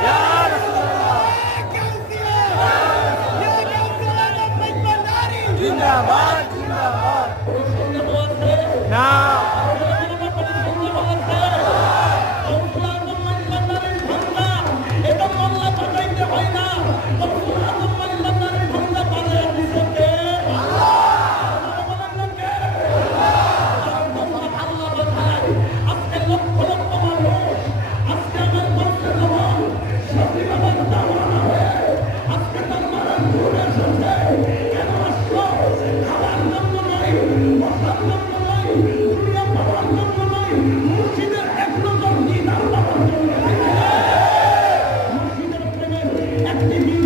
Yeah!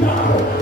now.